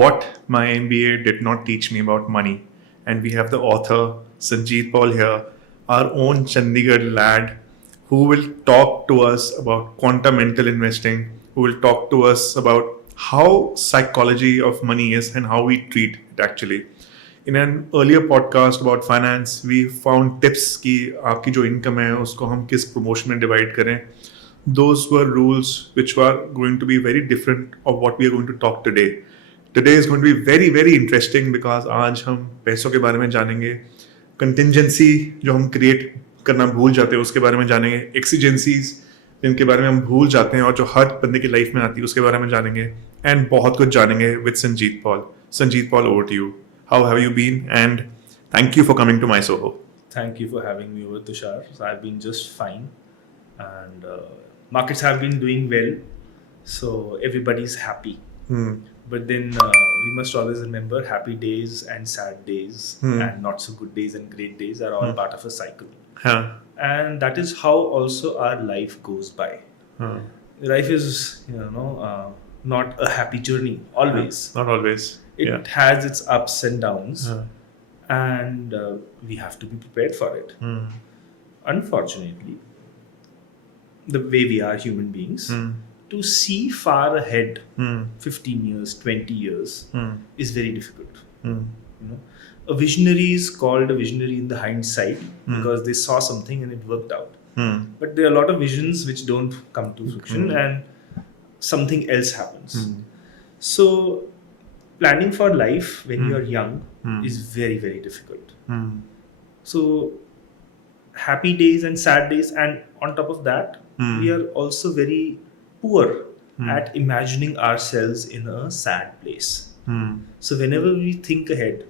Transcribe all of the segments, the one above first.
what my MBA did not teach me about money. And we have the author Sanjit Paul here, our own Chandigarh lad, who will talk to us about quantamental investing, who will talk to us about how psychology of money is and how we treat it actually. In an earlier podcast about finance, we found tips कि आपकी जो income है उसको हम किस promotion में divide करें. Those were rules which were going to be very different of what we are going to talk today. Today is going to be very very interesting because आज हम पैसों के बारे में जानेंगे, contingency जो हम create करना भूल जाते हैं उसके बारे में जानेंगे, exigencies जिनके बारे में हम भूल जाते हैं और जो हर बंदे की लाइफ में आती है उसके बारे में जानेंगे, and बहुत कुछ जानेंगे with Sanjit Paul. Sanjit Paul, over to you. How have you been? And thank you for coming to my Soho. Thank you for having me over, Tushar. So I've been just fine, and markets have been doing well, so everybody's happy. But then we must always remember happy days and sad days and not so good days and great days are all part of a cycle. And that is how also our life goes by. Life is, not a happy journey always. Not always. It has its ups and downs, and we have to be prepared for it. Unfortunately, the way we are human beings, to see far ahead, 15 years, 20 years, is very difficult. A visionary is called a visionary in the hindsight because they saw something and it worked out. But there are a lot of visions which don't come to fruition and something else happens. So planning for life when you are young is very, very difficult. So happy days and sad days, and on top of that, we are also very poor at imagining ourselves in a sad place. So whenever we think ahead,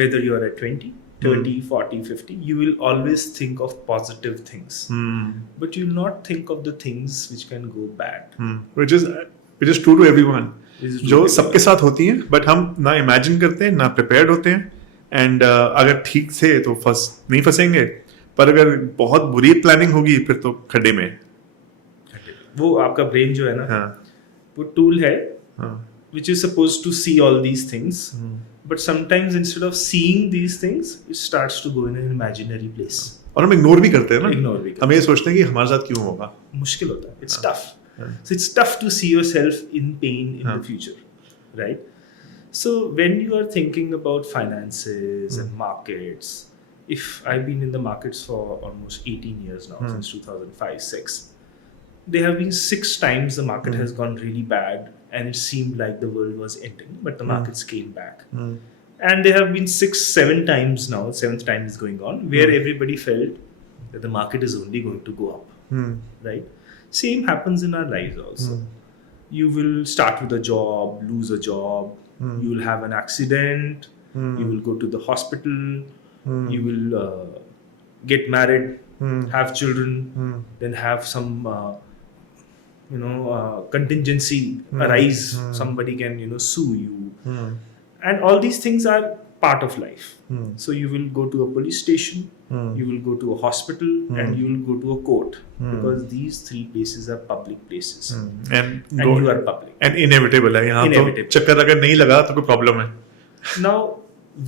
whether you are at 20, 30, 40, 50, you will always think of positive things. But you will not think of the things which can go bad. Which is true to everyone. जो सबके साथ होती हैं, but हम ना imagine करते हैं ना प्रिपेयर्ड होते हैं. एंड अगर ठीक से तो नहीं फंसेंगे, पर अगर बहुत बुरी प्लानिंग होगी फिर तो खड्डे में. वो आपका ब्रेन जो है ना, वो टूल है which is supposed to see all these things, but sometimes instead of seeing these things, it starts to go in an imaginary place. और हम इग्नोर भी करते हैं ना, हम ये सोचते हैं कि हमारे साथ क्यों होगा. मुश्किल होता है. It's tough. So it's tough to see yourself in pain in the future, right? So when you are thinking about finances and markets, if I've been in the markets for almost 18 years now, since 2005-06, there have been 6 times the market has gone really bad and it seemed like the world was ending, but the markets came back. And there have been 6-7 times now, 7th time is going on, where everybody felt that the market is only going to go up, right? Same happens in our lives also. You will start with a job, lose a job, you will have an accident, you will go to the hospital, you will get married, have children, then have some contingency arise, somebody can sue you, and all these things are part of life. So you will go to a police station, you will go to a hospital, and you will go to a court, because these 3 places are public places, and you are public and inevitable है. यहाँ तो चक्कर अगर नहीं लगा तो कोई problem है. Now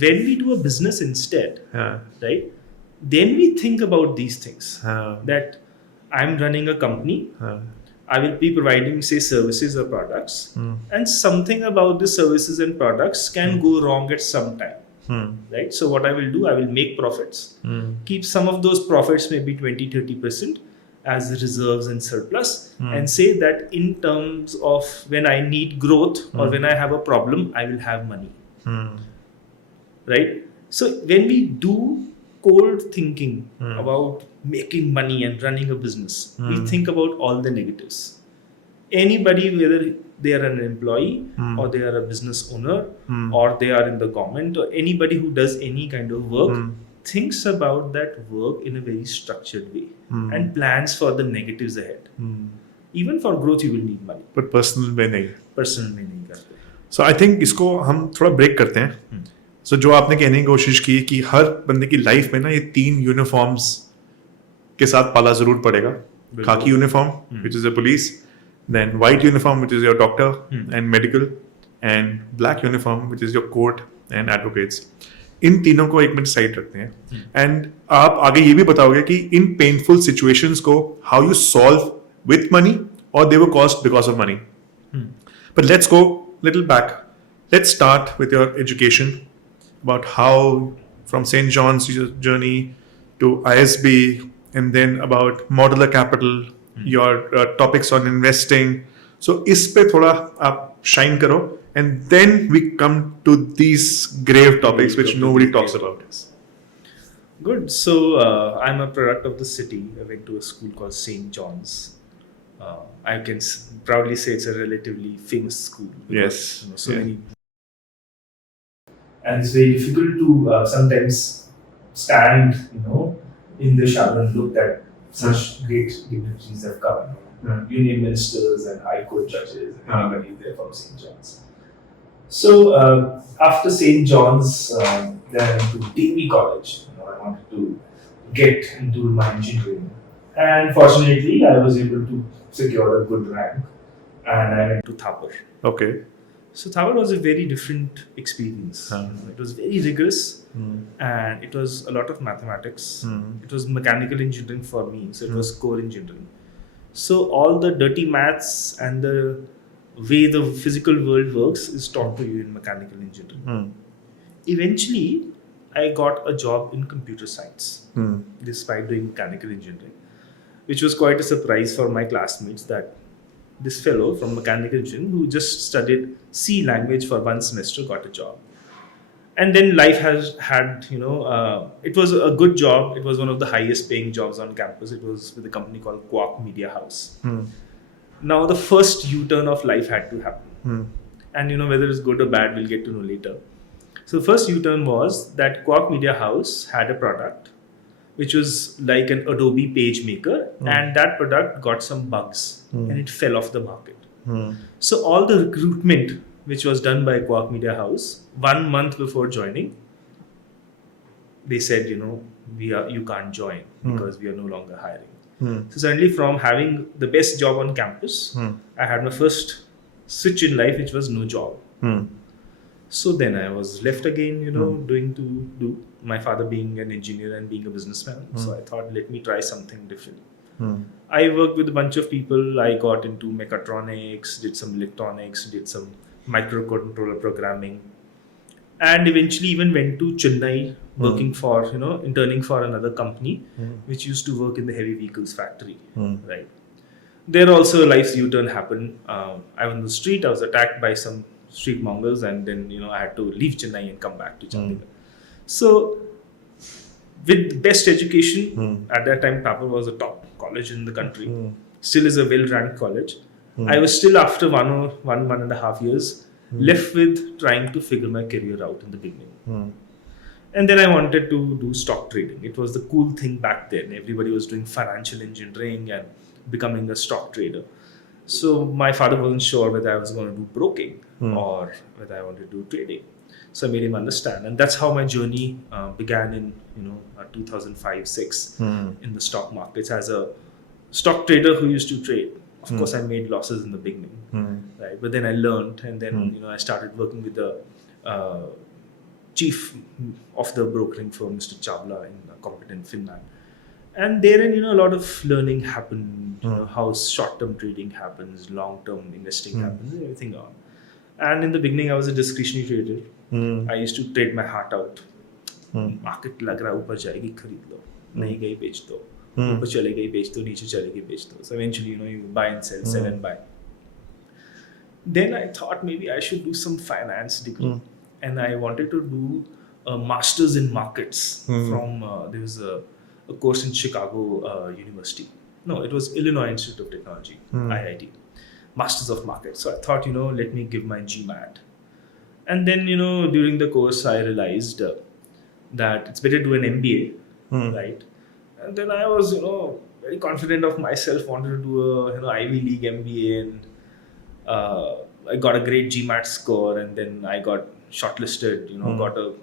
when we do a business instead, right, then we think about these things, that I'm running a company, I will be providing, say, services or products, and something about the services and products can go wrong at some time, right? So what I will do, I will make profits, keep some of those profits, maybe 20-30% as reserves and surplus, and say that in terms of when I need growth or when I have a problem, I will have money, right? So when we do cold thinking about making money and running a business, we think about all the negatives. Anybody, whether they are an employee or they are a business owner or they are in the government, or anybody who does any kind of work, thinks about that work in a very structured way and plans for the negatives ahead. Even for growth you will need money, but personal में नहीं करते. So I think इसको हम थोड़ा break करते हैं. So जो आपने कहने की कोशिश की कि हर बंदे की लाइफ में ना ये 3 यूनिफॉर्म्स के साथ पाला जरूर पड़ेगा. Khaki uniform, which is a police, then white uniform, which is your doctor and medical, and black uniform, which is your court and advocates. इन तीनों को एक मिनट साइड रखते हैं एंड आप आगे ये भी बताओगे कि इन पेनफुल सिचुएशंस को how you solve with money और they were cost because of money. But let's go a little back. Let's start with your education, about how from St. John's journey to ISB, and then about Modular Capital, your topics on investing. So इस पे थोड़ा आप shine करो, and then we come to these grave topics which nobody talks about. Good. So I'm a product of the city. I went to a school called St. John's. I can proudly say it's a relatively famous school. Yes. So many. And it's very difficult to sometimes stand, in the shower and look at such great dignitaries have come. Union ministers and high court judges and everybody there from St. John's. So after St. John's, then I went to DB College. I wanted to get into my engineering. And fortunately, I was able to secure a good rank. And I went to Thapar. Okay. So Thapar was a very different experience. It was very rigorous and it was a lot of mathematics. It was mechanical engineering for me, so it was core engineering. So all the dirty maths and the way the physical world works is taught to you in mechanical engineering. Eventually, I got a job in computer science despite doing mechanical engineering, which was quite a surprise for my classmates that this fellow from mechanical engineering who just studied C language for one semester got a job. And then life has had, it was a good job. It was one of the highest paying jobs on campus. It was with a company called Quark Media House. Now the first U-turn of life had to happen. And whether it's good or bad, we'll get to know later. So the first U-turn was that Quark Media House had a product which was like an Adobe PageMaker, and that product got some bugs and it fell off the market. So all the recruitment which was done by Quark Media House 1 month before joining, they said, you can't join because we are no longer hiring. So suddenly, from having the best job on campus, I had my first switch in life, which was no job. So then I was left again, doing to do. My father being an engineer and being a businessman. So I thought, let me try something different. I worked with a bunch of people. I got into mechatronics, did some electronics, did some microcontroller programming, and eventually even went to Chennai working for, interning for another company which used to work in the heavy vehicles factory, right? There also life's U-turn happened. I was on the street, I was attacked by some street mongers, and then, I had to leave Chennai and come back to Chandigarh. So with best education, at that time Thapar was a top college in the country, still is a well-ranked college. I was still, after 1.5 years, left with trying to figure my career out in the beginning. And then I wanted to do stock trading. It was the cool thing back then. Everybody was doing financial engineering and becoming a stock trader. So my father wasn't sure whether I was going to do broking or whether I wanted to do trading. So I made him understand, and that's how my journey began in 2005-06 in the stock markets as a stock trader who used to trade. Of course, I made losses in the beginning, right? But then I learned, and then I started working with the chief of the brokering firm, Mr. Chavla, in Competent Finland. And therein, a lot of learning happened. How short-term trading happens, long-term investing happens, everything on. And in the beginning, I was a discretionary trader. I used to trade my heart out. Market लग रहा है, ऊपर जाएगी खरीद लो, नहीं गई बेच दो, ऊपर चले गई बेच दो, नीचे चलेगी बेच दो. So eventually, you buy and sell and buy. Then I thought maybe I should do some finance degree, and I wanted to do a master's in markets from there was a course in Chicago University. No, it was Illinois Institute of Technology, IIT. Masters of Markets. So I thought, let me give my GMAT. And then, during the course, I realized that it's better to do an MBA, right? And then I was, very confident of myself, wanted to do a, Ivy League MBA, and I got a great GMAT score, and then I got shortlisted, got a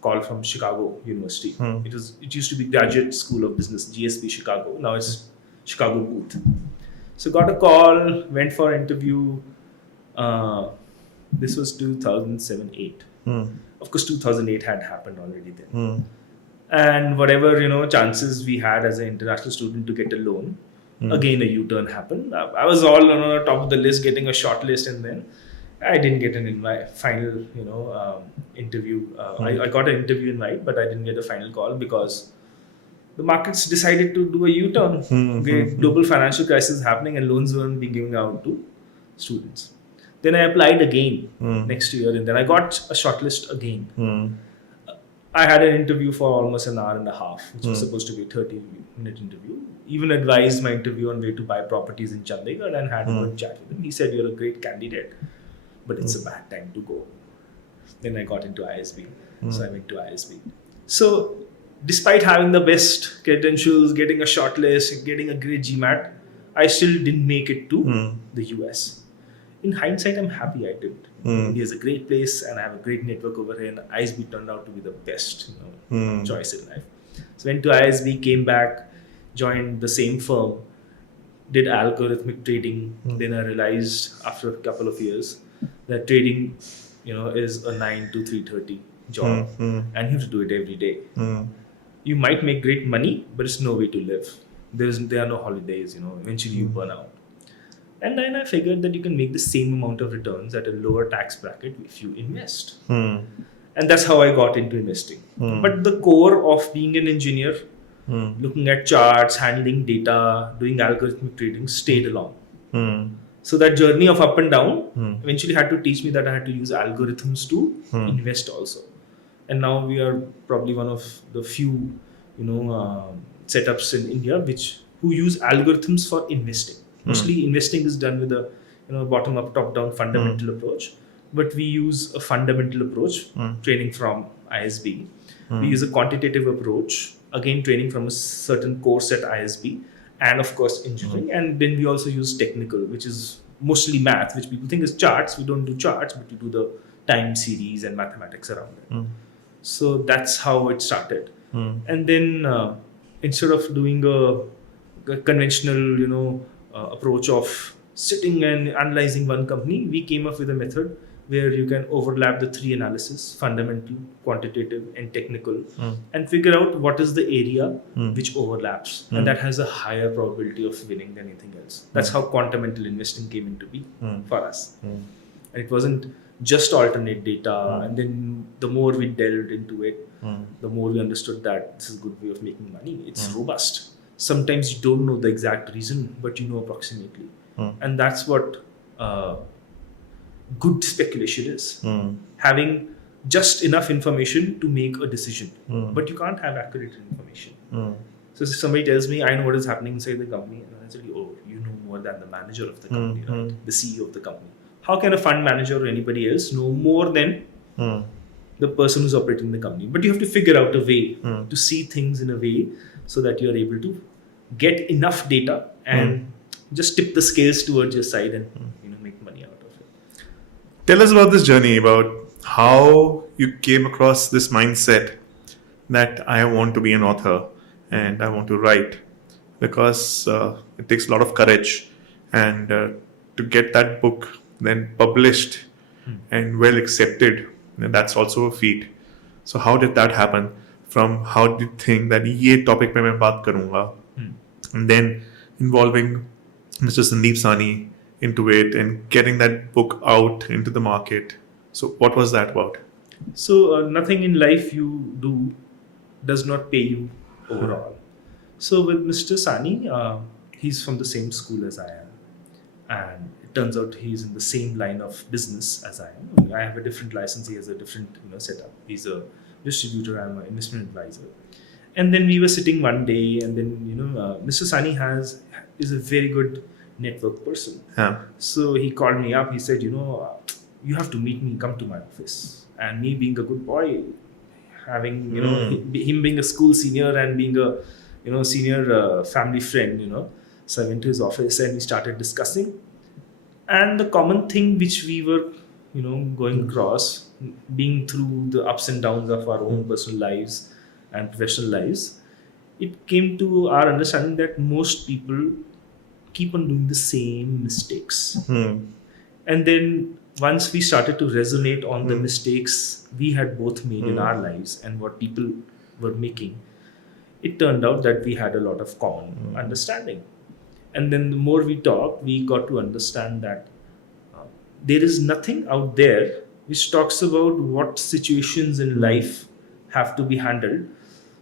call from Chicago University. It used to be Graduate School of Business, GSB Chicago. Now it's Chicago Booth. So got a call, went for interview, This was 2007-8. Of course, 2008 had happened already then. And whatever chances we had as an international student to get a loan, again a U-turn happened. I was all on the top of the list, getting a short list, and then I didn't get an invite, final interview. I got an interview invite, but I didn't get a final call because the markets decided to do a U-turn. The global financial crisis happening, and loans weren't being given out to students. Then I applied again next year, and then I got a shortlist again. I had an interview for almost an hour and a half, which was supposed to be a 30-minute interview. Even advised my interview on where to buy properties in Chandigarh and had a good chat with him. He said, "You're a great candidate, but it's a bad time to go." Then I got into ISB. So I went to ISB. So despite having the best credentials, getting a shortlist, getting a great GMAT, I still didn't make it to the US. In hindsight, I'm happy I didn't. India is a great place, and I have a great network over here. And ISB turned out to be the best choice in life. So went to ISB, came back, joined the same firm, did algorithmic trading. Then I realized after a couple of years that trading, is a 9 to 3:30 job, and you have to do it every day. You might make great money, but it's no way to live. There are no holidays. Eventually you burn out. And then I figured that you can make the same amount of returns at a lower tax bracket if you invest. And that's how I got into investing. But the core of being an engineer, looking at charts, handling data, doing algorithmic trading stayed along. So that journey of up and down eventually had to teach me that I had to use algorithms to invest also. And now we are probably one of the few, setups in India who use algorithms for investing. Mostly investing is done with a bottom-up, top-down fundamental approach, but we use a fundamental approach, training from ISB. We use a quantitative approach, again training from a certain course at ISB, and of course engineering. And then we also use technical, which is mostly math, which people think is charts. We don't do charts, but we do the time series and mathematics around it. So that's how it started. And then instead of doing a conventional, approach of sitting and analyzing one company, we came up with a method where you can overlap the three analysis: fundamental, quantitative, and technical, and figure out what is the area which overlaps, and that has a higher probability of winning than anything else. That's how Quantamental Investing came into be for us. And it wasn't just alternate data, and then the more we delved into it, the more we understood that this is a good way of making money. It's robust. Sometimes you don't know the exact reason, but you know approximately. And that's what good speculation is. Having just enough information to make a decision, but you can't have accurate information. So if somebody tells me, I know what is happening inside the company, and I say, oh, you know more than the manager of the company, right? The CEO of the company. How can a fund manager or anybody else know more than the person who's operating the company? But you have to figure out a way to see things in a way so that you're able to get enough data and just tip the scales towards your side and make money out of it. Tell us about this journey, about how you came across this mindset that I want to be an author and I want to write, because it takes a lot of courage, and to get that book then published and well accepted, that's also a feat. So how did that happen? From how did you think that ये topic पे मैं बात करूँगा, and then involving Mr. Sandeep Sani into it and getting that book out into the market. So what was that about? So nothing in life you do does not pay you overall. So with Mr. Sani, he's from the same school as I am, and it turns out he's in the same line of business as I am. I have a different license, he has a different setup. He's a distributor, I'm an investment advisor. And then we were sitting one day, and then Mr. Sani is a very good network person. So he called me up. He said, you have to meet me, come to my office. And me being a good boy, having him being a school senior and being a senior family friend, so I went to his office and we started discussing. And the common thing which we were going across, being through the ups and downs of our own personal lives and professional lives, it came to our understanding that most people keep on doing the same mistakes. And And then once we started to resonate on the mistakes we had both made in our lives and what people were making, it turned out that we had a lot of common understanding. And then the more we talked, we got to understand that there is nothing out there which talks about what situations in life have to be handled.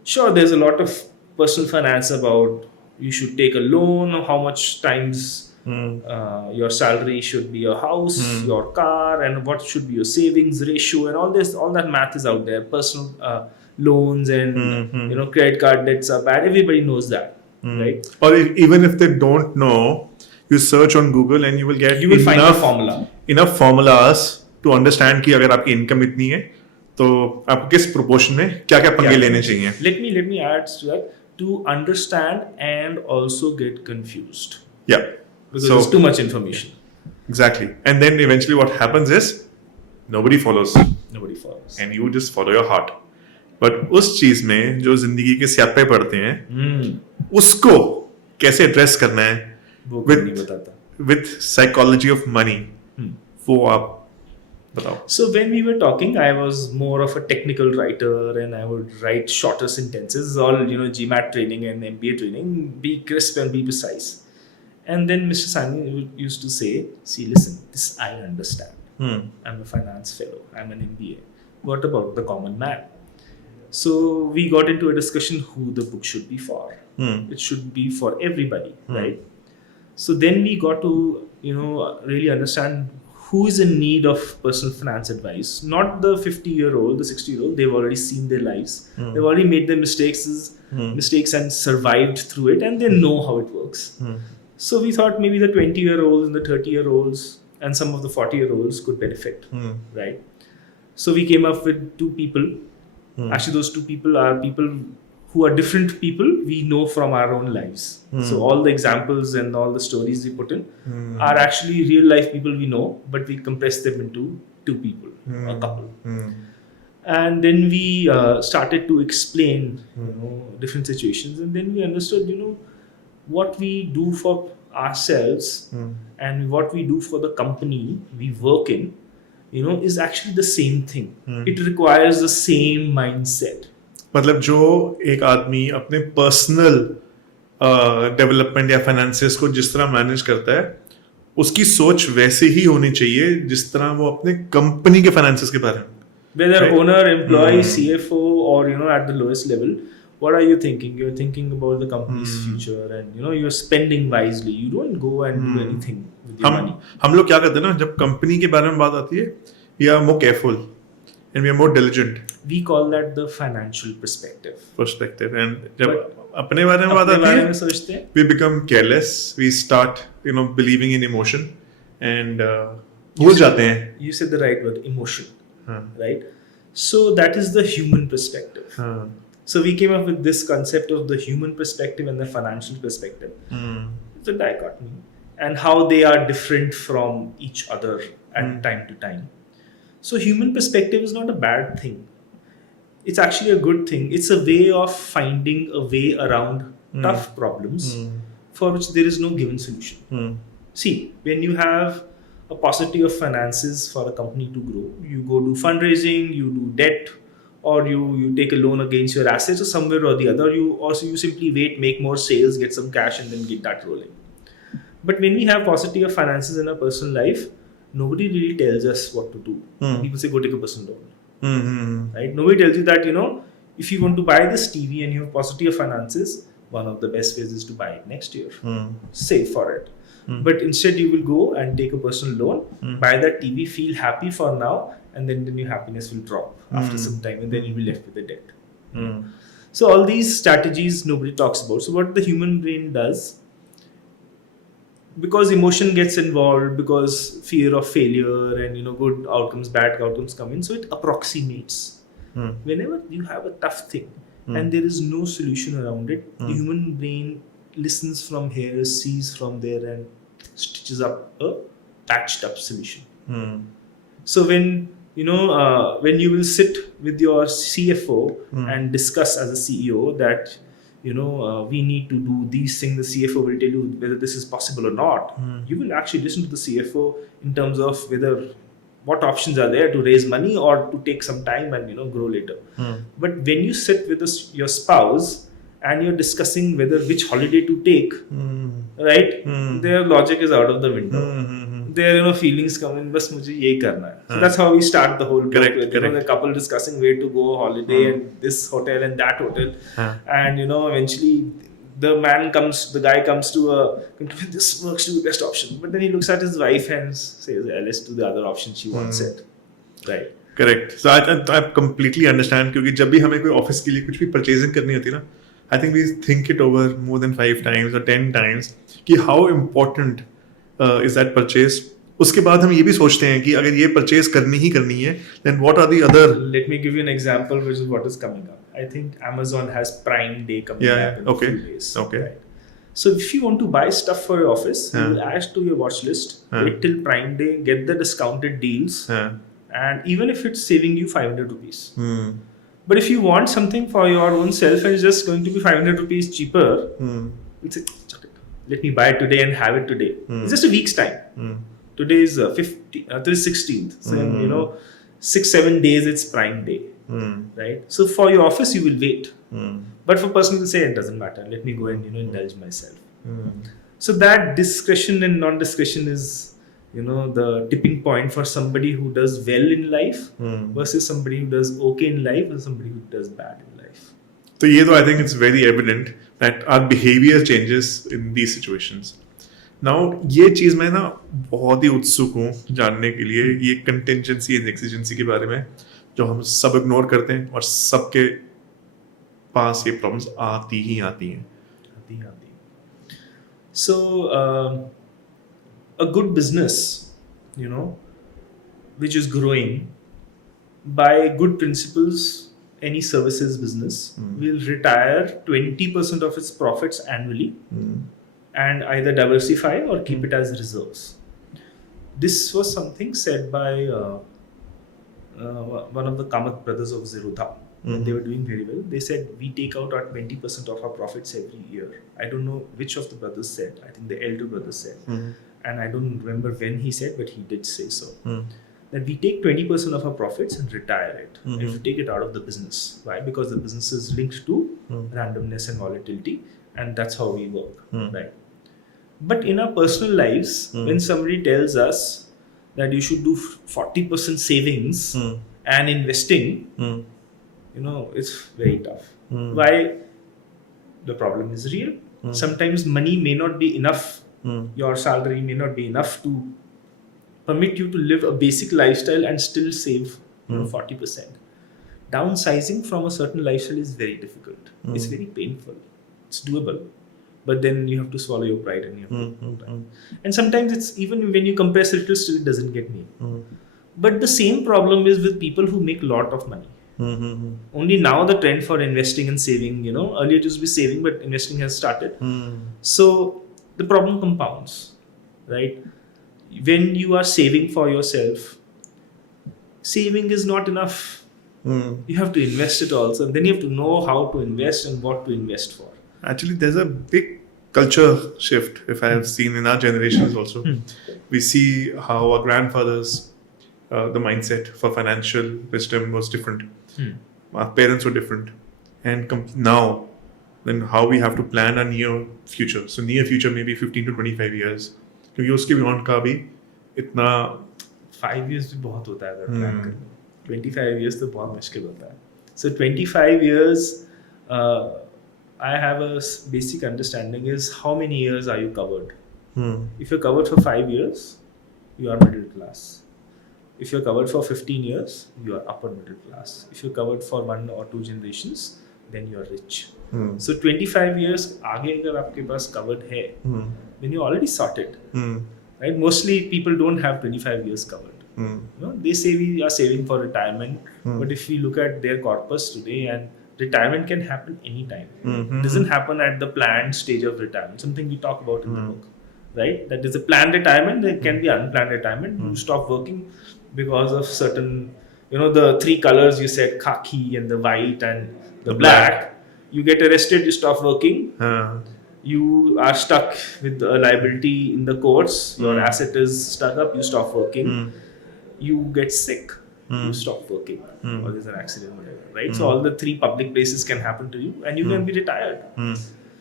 Sure, there's a lot of personal finance about you should take a loan, or how much times your salary should be your house, your car, and what should be your savings ratio, and all that math is out there. Personal loans and credit card debts are bad. Everybody knows that, right? Or even if they don't know, you search on Google and you will get You will find a formula. enough formulas to understand कि अगर आपकी income इतनी है तो आपको किस proportion में क्या क्या पंगे लेने चाहिए. Let me add to that, to understand and also get confused. Yeah. Because there's too much information. Exactly. And then eventually what happens is nobody follows. Nobody follows. And you just follow your heart. But उस चीज में जो जिंदगी के स्यापे पड़ते हैं उसको कैसे एड्रेस करना है वो नहीं बताता. With psychology of money, वो आप बताओ. So when we were talking, I was more of a technical writer, and I would write shorter sentences, all GMAT training and MBA training, be crisp and be precise. And then Mr. Sanjit used to say, "See, listen, this I understand. I'm a finance fellow. I'm an MBA. What about the common man?" So we got into a discussion who the book should be for. It should be for everybody, right? So then we got to really understand who is in need of personal finance advice. Not the 50-year-old, the 60-year-old. They've already seen their lives. They've already made their mistakes and survived through it, and they know how it works. So we thought maybe the 20-year-olds and the 30-year-olds and some of the 40-year-olds could benefit, right? So we came up with two people. Actually, those two people are people who are different people we know from our own lives. So all the examples and all the stories we put in are actually real life people we know, but we compress them into two people, a couple. And then we started to explain different situations, and then we understood what we do for ourselves and what we do for the company we work in is actually the same thing. It requires the same mindset. मतलब जो एक आदमी अपने personal development या finances को जिस तरह manage करता है उसकी सोच वैसे ही होनी चाहिए जिस तरह वो अपने कंपनी के फाइनेंसेस के बारे में. Whether owner, employee, CFO, or at the lowest level, what are you thinking? You're thinking about the company's future, and you're spending wisely. You don't go and do anything with your money. हम लोग क्या करते हैं ना, जब company के बारे में बात आती है, we are more careful and we are more diligent. We call that the financial perspective. And जब अपने बारे में बात आती है, we become careless. We start believing in emotion and भूल जाते हैं. You said the right word, emotion. Right? So that is the human perspective. So we came up with this concept of the human perspective and the financial perspective. It's a dichotomy, and how they are different from each other at time to time. So human perspective is not a bad thing. It's actually a good thing. It's a way of finding a way around tough problems for which there is no given solution. See, when you have a paucity of finances for a company to grow, you go do fundraising, you do debt, or you take a loan against your assets, or somewhere or the other. You simply wait, make more sales, get some cash, and then get that rolling. But when we have paucity of finances in our personal life, nobody really tells us what to do. People say, go take a personal loan. Right? Nobody tells you that, if you want to buy this TV and you have paucity of finances, one of the best ways is to buy it next year. Save for it. But instead you will go and take a personal loan, buy that TV, feel happy for now, and then your happiness will drop after some time, and then you'll be left with the debt. So all these strategies nobody talks about. So what the human brain does, because emotion gets involved, because fear of failure and good outcomes, bad outcomes come in, so it approximates. Whenever you have a tough thing and there is no solution around it, the human brain listens from here, sees from there, and stitches up a patched up solution. So when you will sit with your CFO and discuss as a CEO that we need to do these things. The CFO will tell you whether this is possible or not. You will actually listen to the CFO in terms of what options are there to raise money or to take some time and grow later. But when you sit with your spouse and you're discussing which holiday to take, right? Their logic is out of the window. Their feelings come in. Bas mujhe ye karna hai. So that's how we start the whole book with the couple discussing where to go holiday and this hotel and that hotel, and eventually the guy comes to this works to be best option, but then he looks at his wife and says, let's do the other option she wants it, right? Correct. So I completely understand क्योंकि जब भी हमें कोई office के लिए कुछ भी purchasing करनी होती है ना, I think we think it over more than 5 times or 10 times कि how important is that purchase. उसके बाद हम ये भी सोचते हैं कि अगर ये परचेज करनी ही करनी है, then what are the other? Let me give you an example, which is what is coming up. I think Amazon has Prime Day coming up in a few days. Okay. Right? So if you want to buy stuff for your office, you will add to your watch list, wait till Prime Day, get the discounted deals, and even if it's saving you 500 rupees. But if you want something for your own self and it's just going to be 500 rupees cheaper, you'll say, let me buy it today and have it today. It's just a week's time. Today is 16th. So, 6-7 days it's Prime Day. Right? So for your office, you will wait. But for person to say, it doesn't matter. Let me go and, indulge myself. So that discretion and non-discretion is, the tipping point for somebody who does well in life versus somebody who does okay in life and somebody who does bad in life. So I think it's very evident that our behavior changes in these situations. Now, ये चीज़ मैं ना बहुत ही उत्सुक हूँ जानने के लिए ये कंटेंजेंसी एंड एक्सीजेंसी के बारे में जो हम सब इग्नोर करते हैं और सबके पास ये प्रॉब्लम्स आती हैं. So a good business, which is growing by good principles, any services business will retire 20% of its profits annually and either diversify or keep it as reserves. This was something said by one of the Kamath brothers of Zerodha. When they were doing very well, they said, we take out our 20% of our profits every year. I don't know which of the brothers said. I think the elder brother said. And I don't remember when he said, but he did say so. That we take 20% of our profits and retire it. If we take it out of the business. Why? Because the business is linked to randomness and volatility. And that's how we work. Right? But in our personal lives, when somebody tells us that you should do 40% savings and investing, it's very tough. Why? The problem is real. Sometimes money may not be enough. Your salary may not be enough to permit you to live a basic lifestyle and still save 40%. Downsizing from a certain lifestyle is very difficult. It's very painful. It's doable. But then you have to swallow your pride and you have to and sometimes it's even when you compress it, still it doesn't get me. But the same problem is with people who make a lot of money. Only now the trend for investing and saving, earlier it used to be saving, but investing has started. So the problem compounds, right? When you are saving for yourself, saving is not enough. You have to invest it also. And then you have to know how to invest and what to invest for. Actually, there's a big culture shift, if I have seen in our generations also. We see how our grandfathers, the mindset for financial wisdom was different. Our parents were different. And now, then how we have to plan our near future. So near future maybe 15 to 25 years. क्योंकि उसके beyond का भी इतना 5 years भी बहुत होता है अगर plan करें. 25 years तो बहुत मुश्किल होता है. So 25 years, I have a basic understanding is how many years are you covered? If you're covered for 5 years, you are middle class. If you're covered for 15 years, you are upper middle class. If you're covered for 1 or 2 generations, then you are rich. So 25 years आगे अगर आपके पास covered है, then you're already sorted. Right? Mostly people don't have 25 years covered. They say we are saving for retirement, but if we look at their corpus today, and retirement can happen anytime. It doesn't happen at the planned stage of retirement, something we talk about in the book. Right? That is a planned retirement, there can be unplanned retirement. You stop working because of certain, the 3 colors you said, khaki and the white and the black. You get arrested, you stop working. Uh, You are stuck with a liability in the courts. Your asset is stuck up. You stop working. You get sick. You stop working, or there's an accident, whatever. Right. So all the three public places can happen to you, and you can be retired.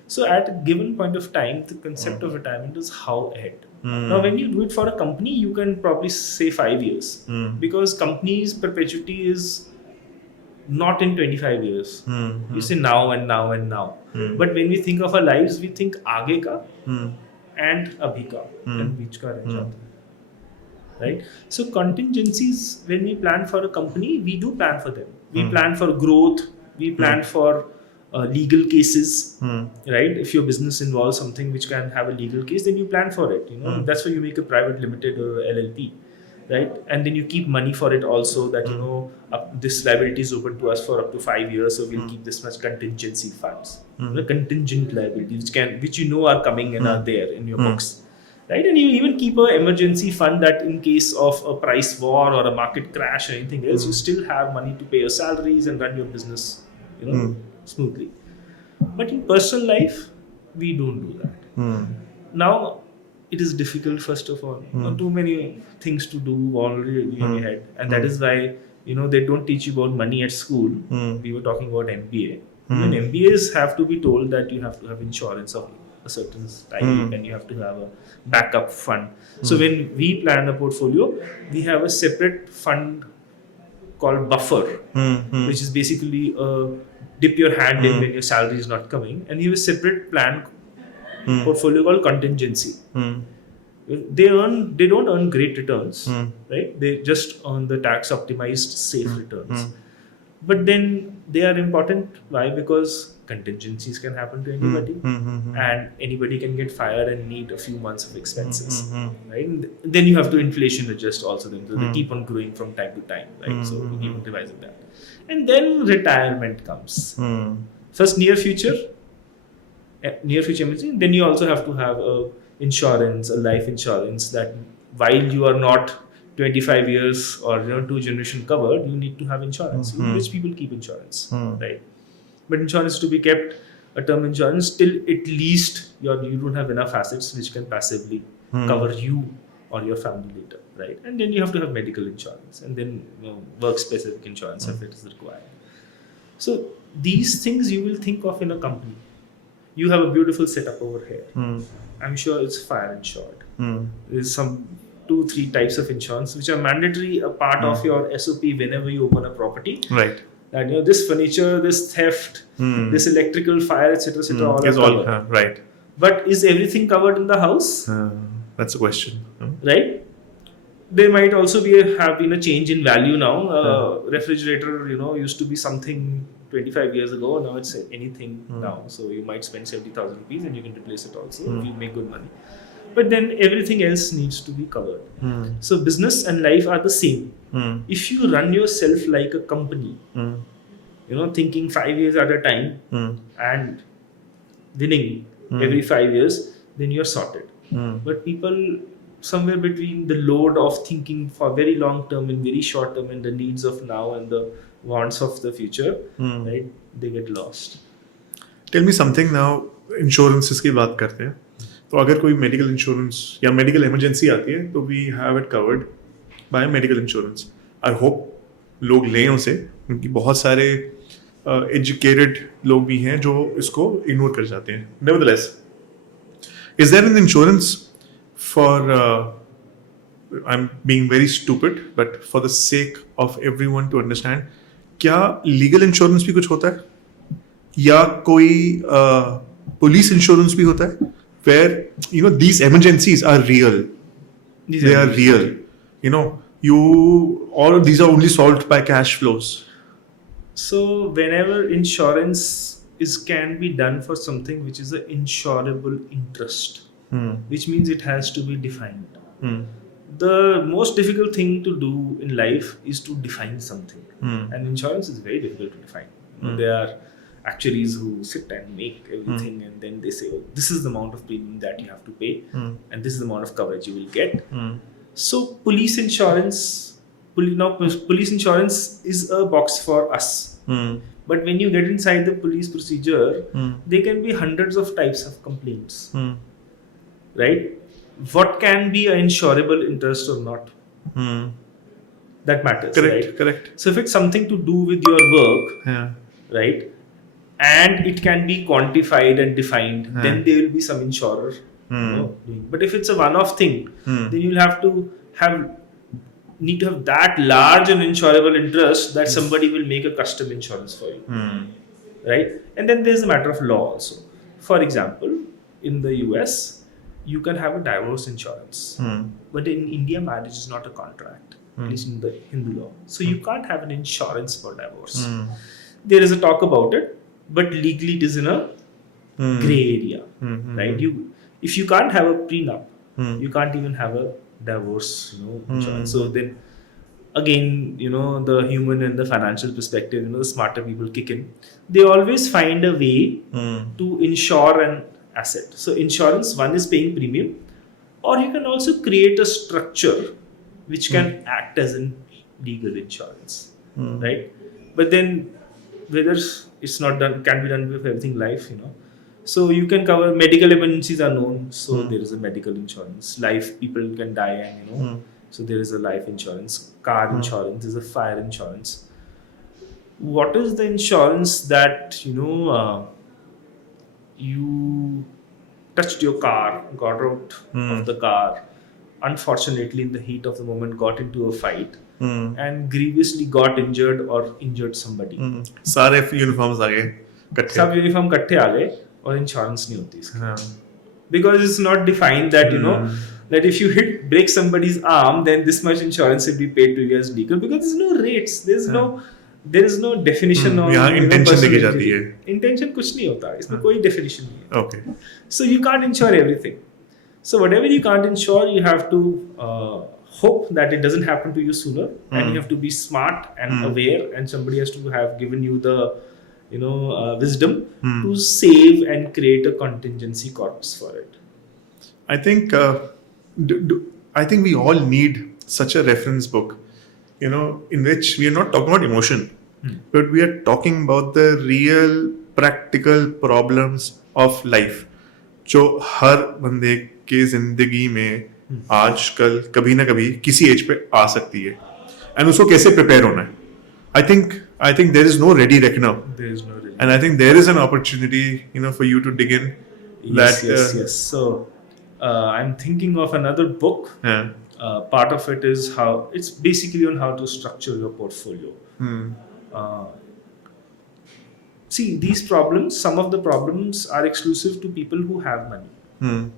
So at a given point of time, the concept of retirement is how ahead. Now, when you do it for a company, you can probably say 5 years, because companies' perpetuity is not in 25 years. You say now and now and now. But when we think of our lives, we think aage ka and abhi ka and beech ka reh jata hai. Right? So contingencies, when we plan for a company, we do plan for them. We plan for growth. We plan for legal cases, right? If your business involves something which can have a legal case, then you plan for it. That's why you make a private limited or LLP, right? And then you keep money for it also. That this liability is open to us for up to 5 years, so we'll keep this much contingency funds, the contingent liabilities, which are coming and are there in your books. Right, and you even keep an emergency fund that in case of a price war or a market crash or anything else, you still have money to pay your salaries and run your business, smoothly. But in personal life, we don't do that. Now, it is difficult. First of all, too many things to do already in your head, and that is why they don't teach you about money at school. We were talking about MBA. Even MBAs have to be told that you have to have insurance of a certain type, and you have to have a backup fund. So when we plan a portfolio, we have a separate fund called buffer, which is basically dip your hand in when your salary is not coming, and you have a separate plan portfolio called contingency. They don't earn great returns, right? They just earn the tax optimized safe returns. But then they are important. Why? Because contingencies can happen to anybody, and anybody can get fired and need a few months of expenses, right? And then you have to inflation adjust also. Then they keep on growing from time to time, right? So you keep on revising that, and then retirement comes. First, near future emergency. Then you also have to have a insurance, a life insurance, that while you are not 25 years or 2 generation covered, you need to have insurance. Rich people keep insurance, right? But insurance to be kept, a term insurance, till at least you don't have enough assets which can passively cover you or your family later, right? And then you have to have medical insurance, and then work specific insurance if it is required. So these things you will think of in a company. You have a beautiful setup over here. I'm sure it's fire insured. There's some 2-3 types of insurance which are mandatory, a part of your SOP whenever you open a property. Right. That this furniture, this theft, this electrical fire, etc., all is covered. Right. But is everything covered in the house? That's a question. Right. There might also have been a change in value now. Refrigerator, used to be something 25 years ago. Now it's anything now. So you might spend 70,000 rupees and you can replace it also if you make good money. But then everything else needs to be covered. So business and life are the same. If you run yourself like a company, thinking 5 years at a time and winning every 5 years, then you're sorted. But people somewhere between the load of thinking for very long term and very short term and the needs of now and the wants of the future, right? They get lost. Tell me something now. Insurances की बात करते हैं. तो अगर कोई medical insurance या medical emergency आती है तो we have it covered by medical insurance. I hope लोग लें उसे, क्योंकि बहुत सारे एजुकेटेड लोग भी हैं जो इसको इग्नोर कर जाते हैं. Nevertheless, is there an insurance for I'm being very stupid, but for the sake of everyone to understand, क्या लीगल इंश्योरेंस भी कुछ होता है या कोई पुलिस इंश्योरेंस भी होता है where these emergencies are real? They are real. All of these are only solved by cash flows. So whenever insurance can be done for something which is an insurable interest, which means it has to be defined. The most difficult thing to do in life is to define something, and insurance is very difficult to define. There are actuaries who sit and make everything, and then they say, this is the amount of premium that you have to pay, and this is the amount of coverage you will get. So police insurance is a box for us, But when you get inside the police procedure, there can be hundreds of types of complaints, right? What can be an insurable interest or not? That matters, right? Correct. So if it's something to do with your work, Yeah. right, and it can be quantified and defined, then there will be some insurer, doing. But if it's a one-off thing, then you'll have to need to have that large and insurable interest that somebody will make a custom insurance for you, right? And then there's a matter of law also. For example, in the US, you can have a divorce insurance, but in India, marriage is not a contract, at least in the Hindu law. So you can't have an insurance for divorce. There is a talk about it, but legally it is in a gray area, right? If you can't have a prenup, you can't even have a divorce, insurance. So then again, the human and the financial perspective, the smarter people kick in. They always find a way to insure an asset. So insurance, one is paying premium, or you can also create a structure which can act as in legal insurance, right? But then whether it's not done, can be done with everything life, So you can cover medical emergencies are known. So there is a medical insurance. Life, people can die, and so there is a life insurance. Car insurance is a fire insurance. What is the insurance that you touched your car, got out of the car, unfortunately in the heat of the moment got into a fight and grievously got injured or injured somebody. सारे uniforms आ गए इकट्ठे सब uniform इकट्ठे आ गए और insurance नहीं होती इसकी. Because it's not defined that that if you break somebody's arm, then this much insurance will be paid to you as legal, because there's no rates, there is no definition of यहाँ intention देखी जाती है. Intention कुछ नहीं होता, इसमें कोई definition नहीं है. Okay. So you can't insure everything. So whatever you can't insure, you have to hope that it doesn't happen to you sooner, and you have to be smart and aware, and somebody has to have given you the wisdom to save and create a contingency corpus for it. I think I think we all need such a reference book, in which we are not talking about emotion, but we are talking about the real practical problems of life, जो हर बंदे के जिंदगी में आजकल कभी ना कभी किसी एज पे आ सकती है, and उसको कैसे प्रिपेयर होना है. I think there is no ready reckoner. There is no ready. And I think there is an opportunity, for you to dig in. Yes. So I'm thinking of another book. Yeah. Part of it is it's basically on how to structure your portfolio. See, these problems, some of the problems are exclusive to people who have money.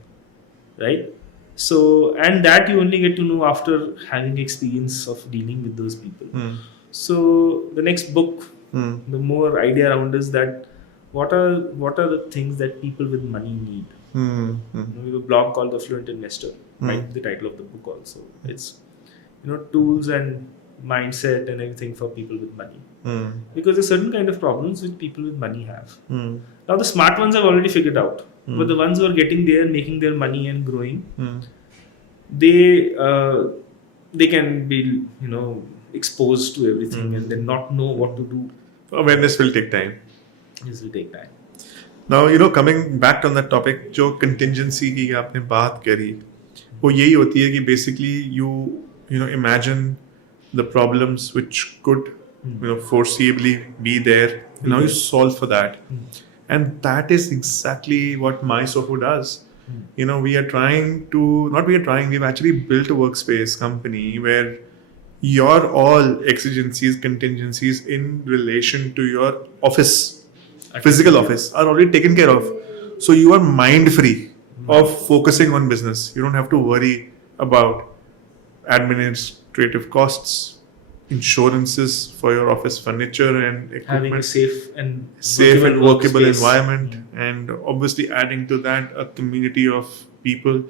Right? So, and that you only get to know after having experience of dealing with those people. So the next book, the more idea around is that what are the things that people with money need. We have a blog called The Fluent Investor, might be the title of the book also. It's tools and mindset and everything for people with money, because there's certain kind of problems which people with money have. Now the smart ones have already figured out, but the ones who are getting there, making their money and growing, they can be exposed to everything and then not know what to do. Awareness will take time. This will take time. Now, coming back on that topic, जो contingency की आपने बात करी, वो यही होती है कि basically you imagine the problems which could foreseeably be there, and now you solve for that. And that is exactly what MySoho does. We've actually built a workspace company where your all exigencies, contingencies in relation to your office, physical office, are already taken care of. So you are mind free of focusing on business. You don't have to worry about administrative costs, insurances for your office furniture and equipment, having a safe and workable workspace. environment, and obviously adding to that a community of people,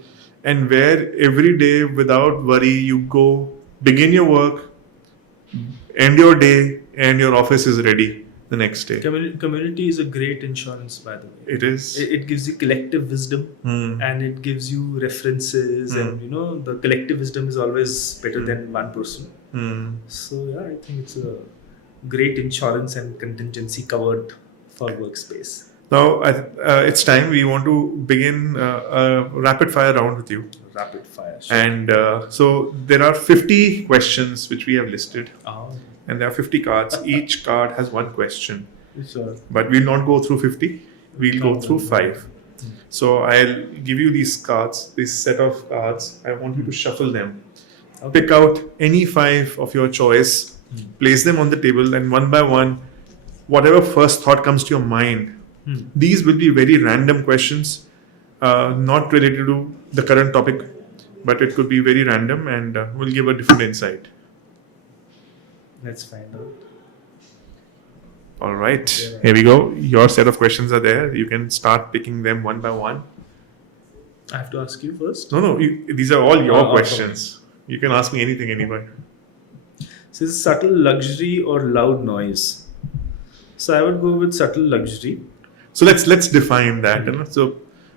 and where every day without worry you go, begin your work, end your day, and your office is ready the next day. Community is a great insurance, by the way. It is. It gives you collective wisdom, and it gives you references, and the collective wisdom is always better than one person. So yeah, I think it's a great insurance and contingency covered for workspace. Now, it's time we want to begin a rapid fire round with you. Rapid fire. Sure. And so there are 50 questions which we have listed, Oh, and there are 50 cards. Each card has one question, sure. but we'll not go through 50. We'll go through 5. So I'll give you these cards, this set of cards. I want you to shuffle them. Okay. Pick out any 5 of your choice, place them on the table, and one by one, whatever first thought comes to your mind. These will be very random questions, not related to the current topic, but it could be very random and will give a different insight. Let's find out. All right, here we go. Your set of questions are there. You can start picking them one by one. I have to ask you first. No, these are all your Oh, questions. You can ask me anything, anywhere. So is it subtle luxury or loud noise? So I would go with subtle luxury. So let's define that. You know?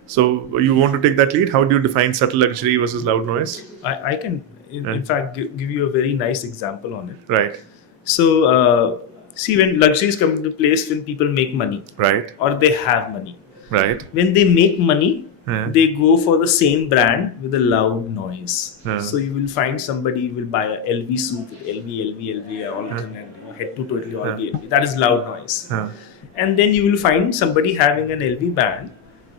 So you want to take that lead? How do you define subtle luxury versus loud noise? I can, in fact, give you a very nice example on it. Right. So, see, when luxuries come into place, when people make money, Right. or they have money. Right. When they make money, Yeah. they go for the same brand with a loud noise. Yeah. So you will find somebody will buy a LV suit with LV, all and head to totally all the LV. That is loud noise. Yeah. And then you will find somebody having an LV band,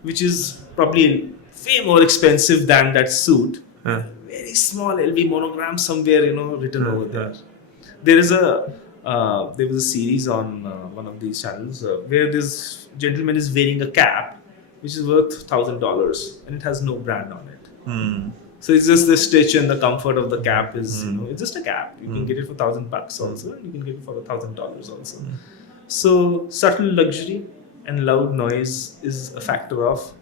which is probably way more expensive than that suit. Yeah. Very small LV monogram somewhere, written over there. There was a series on one of these channels where this gentleman is wearing a cap which is worth $1,000 and it has no brand on it. So it's just the stitch and the comfort of the cap is, it's just a cap. You can get it for $1,000 also, and you can get it for $1,000 also. So subtle luxury and loud noise is a factor of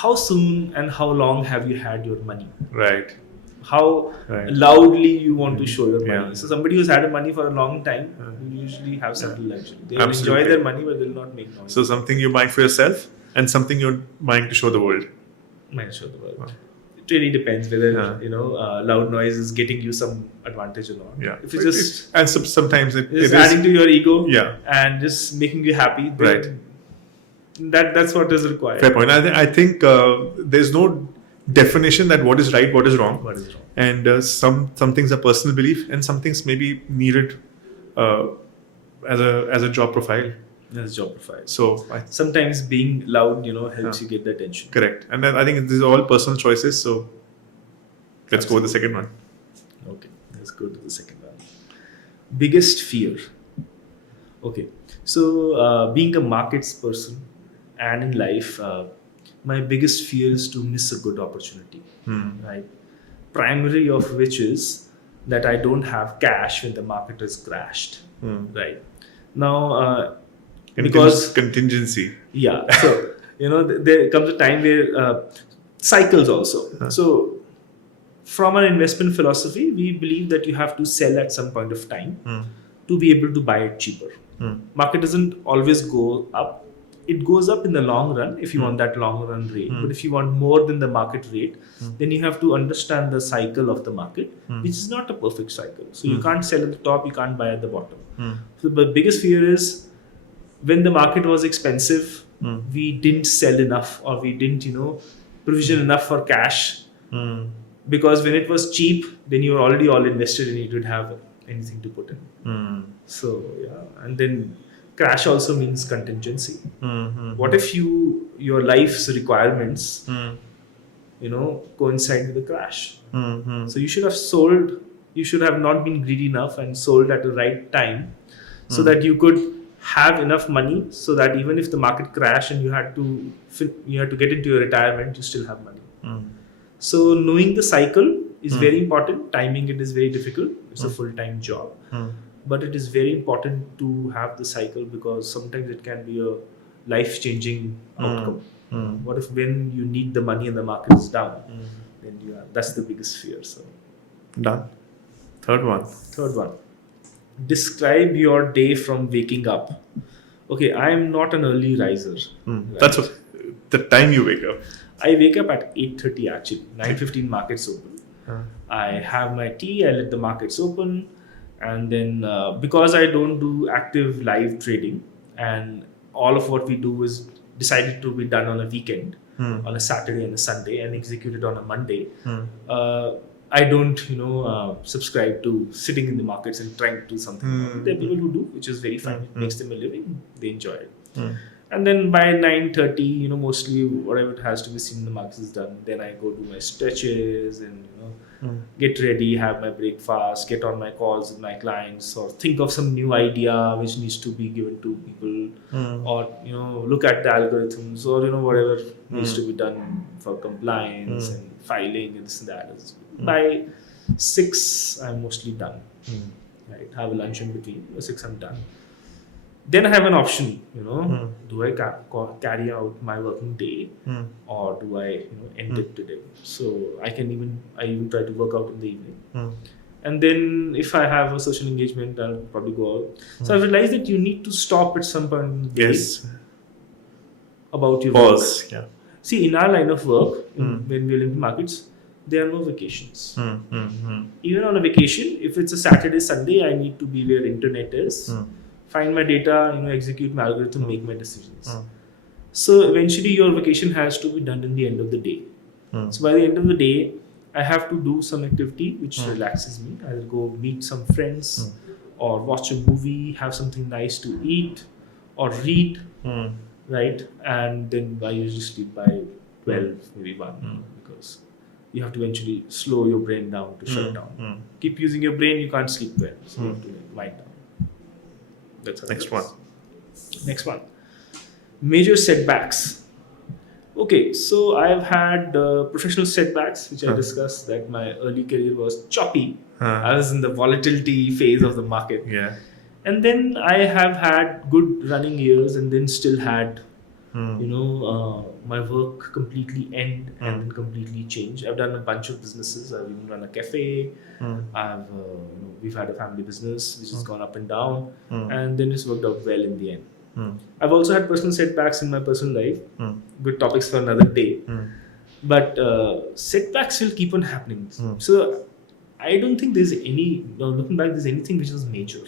how soon and how long have you had your money. Right. How Right. loudly you want to show your money. Yeah. So somebody who's had money for a long time will usually have subtle luxury. They'll Absolutely. enjoy their money, but they'll not make noise. So something you're buying for yourself and something you're buying to show the world. Might show the world. It really depends whether Yeah. loud noise is getting you some advantage or not. Yeah. If it's just and sometimes it is is adding to your ego, Yeah. and just making you happy, then Right. That's what is required. Fair point. I think there's no definition that what is right, what is wrong. What is wrong? And some things are personal belief, and some things may be needed as a job profile. That's job profile. So Sometimes being loud, helps you get the attention. correct. And then I think these are all personal choices. So let's go with the second one. Okay, let's go to the second one. Biggest fear. Okay, so being a markets person and in life, my biggest fear is to miss a good opportunity. Right. Primary of which is that I don't have cash when the market has crashed. Right. Now, because Contingency. yeah, so there comes a time where cycles also. So from our investment philosophy, we believe that you have to sell at some point of time to be able to buy it cheaper. Market doesn't always go up. It goes up in the long run if you want that long run rate. But if you want more than the market rate, then you have to understand the cycle of the market, which is not a perfect cycle. So you can't sell at the top, you can't buy at the bottom. So the biggest fear is when the market was expensive, we didn't sell enough, or we didn't, provision enough for cash. Because when it was cheap, then you were already all invested and you didn't have anything to put in. So yeah, and then crash also means contingency. What if your life's requirements, coincide with the crash? So you should have sold. You should have not been greedy enough and sold at the right time, so that you could have enough money, so that even if the market crashed and you had to get into your retirement, you still have money. So knowing the cycle is very important. Timing it is very difficult. It's a full-time job. But it is very important to have the cycle, because sometimes it can be a life-changing outcome. What if when you need the money and the market is down? Then that's the biggest fear. So Done. Third one. Describe your day from waking up. Okay, I am not an early riser. Right? That's the time you wake up. I wake up at 8:30 actually. 9:15 markets open. I have my tea. I let the markets open, And then because I don't do active live trading, and all of what we do is decided to be done on a weekend, on a Saturday and a Sunday, and executed on a Monday. I don't, subscribe to sitting in the markets and trying to do something. There are people who do, which is very fine. It makes them a living. They enjoy it. And then by 9:30, mostly whatever it has to be seen in the markets is done. Then I go do my stretches and get ready, have my breakfast, get on my calls with my clients, or think of some new idea which needs to be given to people, or look at the algorithms, or whatever needs to be done for compliance and filing and this and that. By 6, I'm mostly done. Right, have a lunch in between. By 6, I'm done. Then I have an option, do I carry out my working day, or do I end it today? So I even try to work out in the evening. And then if I have a social engagement, I'll probably go out. So I realized that you need to stop at some point in the day about your Pause. work. Yeah. See, in our line of work, when we're in the markets, there are no vacations. Even on a vacation, if it's a Saturday, Sunday, I need to be where internet is. Find my data, execute my algorithm, make my decisions. So eventually your vacation has to be done in the end of the day. So by the end of the day, I have to do some activity which relaxes me. I'll go meet some friends, or watch a movie, have something nice to eat, or read, right? And then I usually sleep by 12, maybe 1, because you have to eventually slow your brain down to shut down. Keep using your brain, you can't sleep well. So you have to wind down. That's Next one. Major setbacks. Okay, so I've had professional setbacks, which I discussed, that my early career was choppy. I was in the volatility phase of the market. Yeah. And then I have had good running years, and then still had, my work completely end and then completely change. I've done a bunch of businesses. I've even run a cafe. We've had a family business which has gone up and down, and then it's worked out well in the end. I've also had personal setbacks in my personal life. Good topics for another day. But setbacks will keep on happening. So I don't think there's looking back, there's anything which was major.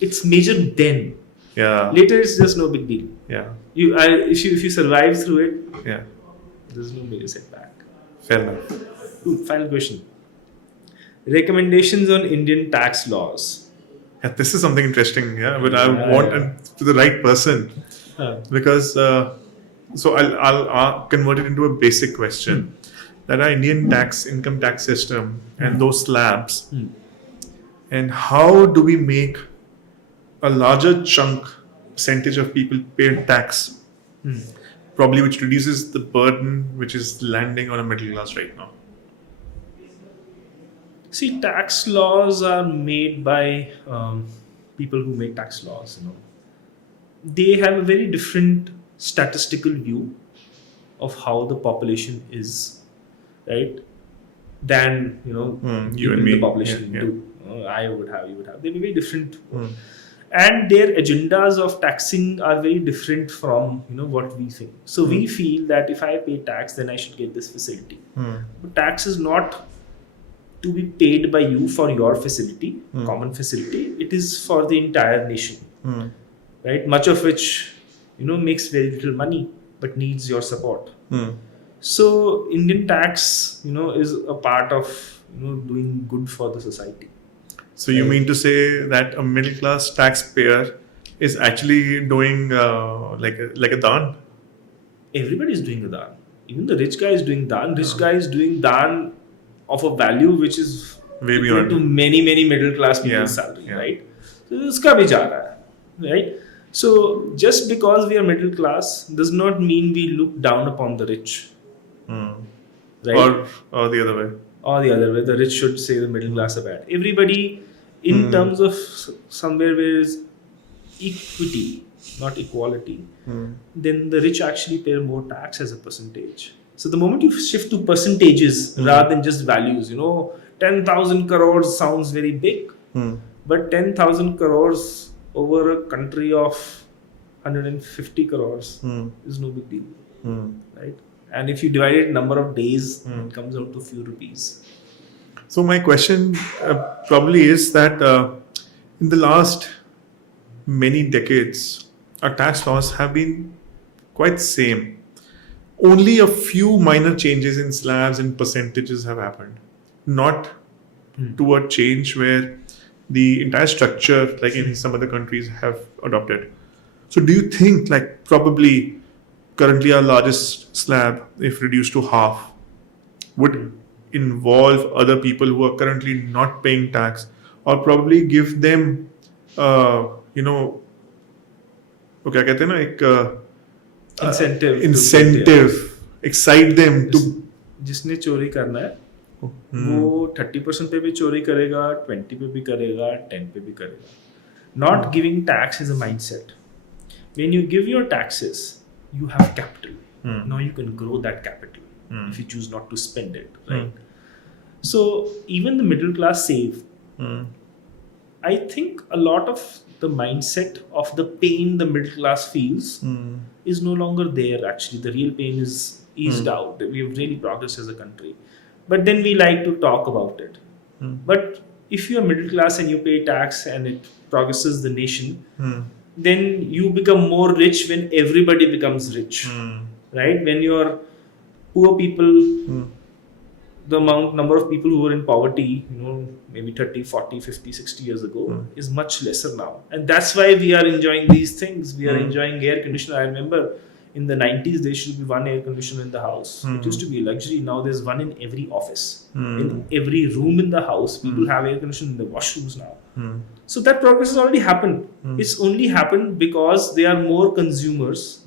It's major then. Yeah. Later, it's just no big deal. Yeah. If you survive through it, Yeah. there's no major setback. Fair enough. Final question. Recommendations on Indian tax laws. Yeah, this is something interesting. Yeah, but I want to the right person, because so I'll convert it into a basic question. That our Indian income tax system and those slabs, and how do we make a larger percentage of people pay tax, probably, which reduces the burden which is landing on a middle class right now. See, tax laws are made by people who make tax laws. They have a very different statistical view of how the population is, right? Than you and me. The population do. I would have, you would have. They're very different. And their agendas of taxing are very different from what we think. So we feel that if I pay tax, then I should get this facility. But tax is not to be paid by you for your facility, common facility. It is for the entire nation, right? Much of which makes very little money but needs your support. So Indian tax is a part of doing good for the society. So you mean to say that a middle class taxpayer is actually doing like a daan? Everybody is doing a daan. Even the rich guy is doing daan. Rich guy is doing daan of a value which is way beyond to many middle class people's salary, right? So uska bhi ja raha hai, right? So just because we are middle class does not mean we look down upon the rich, right? Or the other way. Or the other way, the rich should say the middle class are bad. Everybody, in terms of somewhere where is equity, not equality, then the rich actually pay more tax as a percentage. So the moment you shift to percentages rather than just values, 10,000 crores sounds very big, but 10,000 crores over a country of 150 crores is no big deal, right? And if you divide it number of days, it comes out to few rupees. So my question probably is that in the last many decades, our tax laws have been quite same. Only a few minor changes in slabs and percentages have happened, not to a change where the entire structure, like in some other countries, have adopted. So, do you think, like, probably currently our largest slab, if reduced to half, would involve other people who are currently not paying tax, or probably give them, you know, वो क्या कहते हैं ना एक Incentive to incentive, excite them to जिसने चोरी करना है वो 30% पे भी चोरी करेगा, 20 पे भी करेगा, 10 पे भी करेगा. Not giving tax is a mindset. When you give your taxes, you have capital. Now you can grow that capital if you choose not to spend it, right? So even the middle class save. I think a lot of the mindset of the pain the middle class feels is no longer there. Actually, the real pain is eased out. We have really progressed as a country, but then we like to talk about it. But if you are middle class and you pay tax and it progresses the nation, then you become more rich when everybody becomes rich, right? When you are poor people, the number of people who were in poverty, maybe 30, 40, 50, 60 years ago is much lesser now. And that's why we are enjoying these things. We are enjoying air conditioner. I remember in the 90s, there should be one air conditioner in the house. It used to be a luxury. Now there's one in every office. In every room in the house, people have air conditioner in the washrooms now. So that progress has already happened. It's only happened because there are more consumers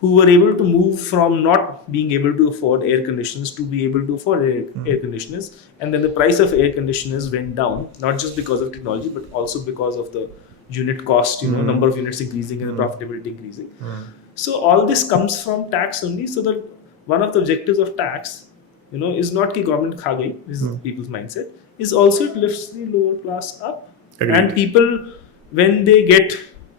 who were able to move from not being able to afford air conditioners to be able to afford air conditioners. And then the price of air conditioners went down, not just because of technology, but also because of the unit cost, number of units increasing and the profitability increasing. So all this comes from tax only. So that one of the objectives of tax, is not ki government kha gayi, this is people's mindset, is also it lifts the lower class up. Agreed. And people, when they get,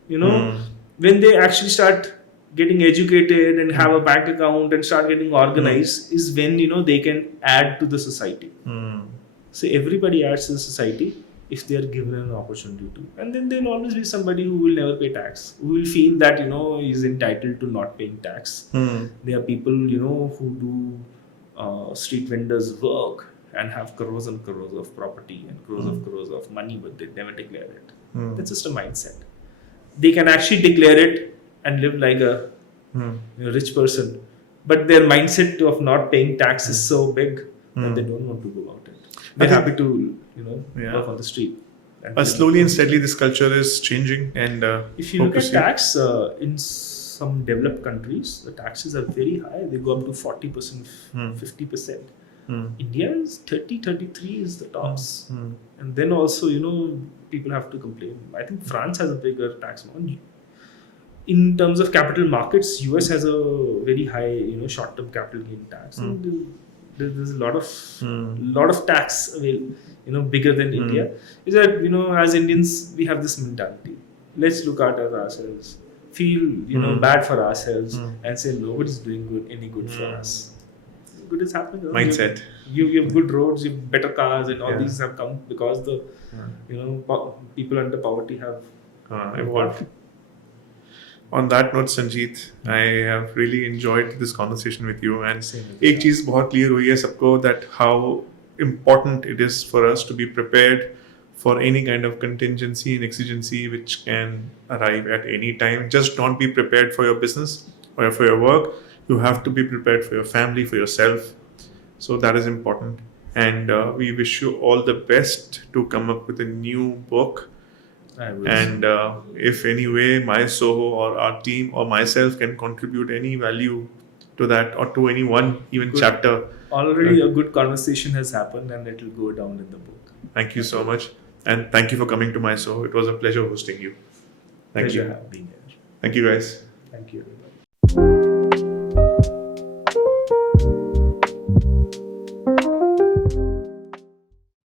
when they actually start getting educated and have a bank account and start getting organized, is when, they can add to the society. So everybody adds to the society if they are given an opportunity to. And then there will always be somebody who will never pay tax, who will feel that, is entitled to not paying tax. There are people, who do street vendors work and have crores and crores of property and crores of money, but they never declare it. That's just a mindset. They can actually declare it and live like a rich person, but their mindset of not paying tax is so big that they don't want to go about it. They're happy to, work on the street. Slowly and steadily, this culture is changing. And if you look at tax in some developed countries, the taxes are very high. They go up to 40%, 50%. India is 30, 33 is the tops. And then also, people have to complain. I think France has a bigger tax amount. In terms of capital markets, US has a very high, short-term capital gain tax. And there's a lot of tax available, bigger than India. Is that, as Indians, we have this mentality. Let's look at ourselves, feel, bad for ourselves, and say nobody's doing any good for us. Good is happening. Mindset. You have good roads, you have better cars, and all these have come because the people under poverty have evolved. On that note, Sanjit, I have really enjoyed this conversation with you. And एक चीज बहुत clear हुई है सबको that how important it is for us to be prepared for any kind of contingency and exigency which can arrive at any time. Just don't be prepared for your business or for your work. You have to be prepared for your family, for yourself. So that is important. And we wish you all the best to come up with a new book. And if any way my Soho or our team or myself can contribute any value to that or to any one even chapter. Already a good conversation has happened and it will go down in the book. Thank you so much. And thank you for coming to my Soho. It was a pleasure hosting you. Thank you. Being here. Thank you guys. Thank you.